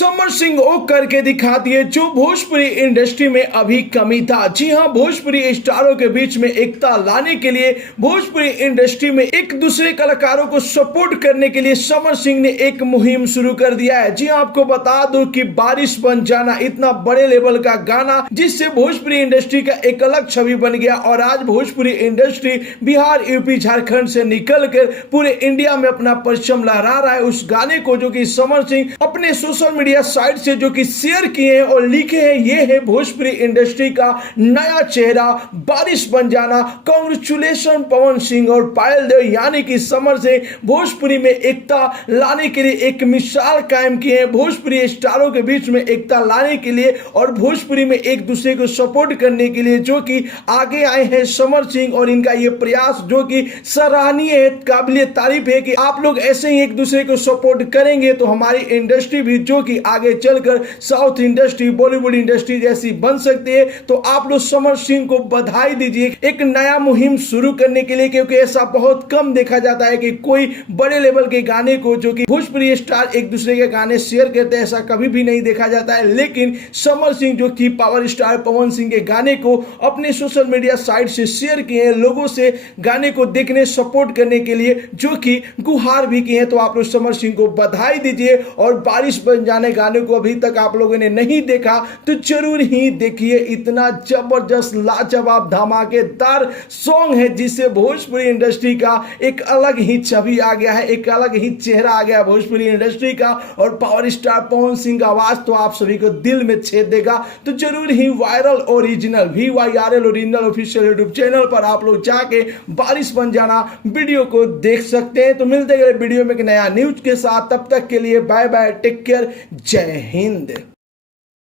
समर सिंह वो करके दिखा दिए जो भोजपुरी इंडस्ट्री में अभी कमी था। जी हां, भोजपुरी स्टारों के बीच में एकता लाने के लिए, भोजपुरी इंडस्ट्री में एक दूसरे कलाकारों को सपोर्ट करने के लिए समर सिंह ने एक मुहिम शुरू कर दिया है। जी हां, आपको बता दूं कि बारिश बन जाना इतना बड़े लेवल का गाना जिससे भोजपुरी इंडस्ट्री का एक अलग छवि बन गया और आज भोजपुरी इंडस्ट्री बिहार, यूपी, झारखंड से निकलकर पूरे इंडिया में अपना परचम लहरा रहा है। उस गाने को जो कि समर सिंह अपने सोशल मीडिया साइट से जो कि शेयर किए हैं और लिखे हैं, ये है भोजपुरी इंडस्ट्री का नया चेहरा बारिश बन जाना। कांग्रेचुलेशन पवन सिंह और पायल देव यानी कि समर से भोजपुरी में एकता लाने के लिए एक मिसाल कायम किए हैं, भोजपुरी स्टारों के बीच में एकता लाने के लिए और भोजपुरी में एक दूसरे को सपोर्ट करने के लिए जो कि आगे आए हैं समर सिंह। और इनका ये प्रयास जो कि सराहनीय है, काबिले तारीफ है कि आप लोग ऐसे ही एक दूसरे को सपोर्ट करेंगे तो हमारी इंडस्ट्री भी जो कि आगे चलकर साउथ इंडस्ट्री, बॉलीवुड इंडस्ट्री जैसी बन सकती है। तो आप लोग समर सिंह को बधाई दीजिए एक नया मुहिम शुरू करने के लिए, क्योंकि ऐसा बहुत कम देखा जाता है कि कोई बड़े लेवल के गाने को जो कि भोजपुरी स्टार एक दूसरे के गाने शेयर करते हैं, ऐसा कभी भी नहीं देखा जाता है। लेकिन समर सिंह जो कि पावर स्टार पवन सिंह के गाने को अपने सोशल मीडिया साइट से शेयर किए हैं, लोगों से गाने को देखने, सपोर्ट करने के लिए जो कि गुहार भी किए हैं। तो आप लोग समर सिंह को बधाई दीजिए और बारिश बन जाने गाने को अभी तक आप लोगों ने नहीं देखा तो जरूर ही देखिए। इतना जबरदस्त, लाजवाब, धमाकेदार सॉन्ग है जिससे भोजपुरी इंडस्ट्री का एक अलग ही छवि आ गया है, एक अलग ही चेहरा आ गया भोजपुरी इंडस्ट्री का। और पावर स्टार पवन सिंह का आवाज तो आप सभी को दिल में छेद देगा। तो जरूर ही viral original VYRL original official YouTube channel पर आप लोग जाके बारिश बन जाना वीडियो को देख सकते हैं। तो मिलते हैं वीडियो में एक नया न्यूज के साथ, तब तक के लिए बाय बाय, टेक केयर, जय हिंद।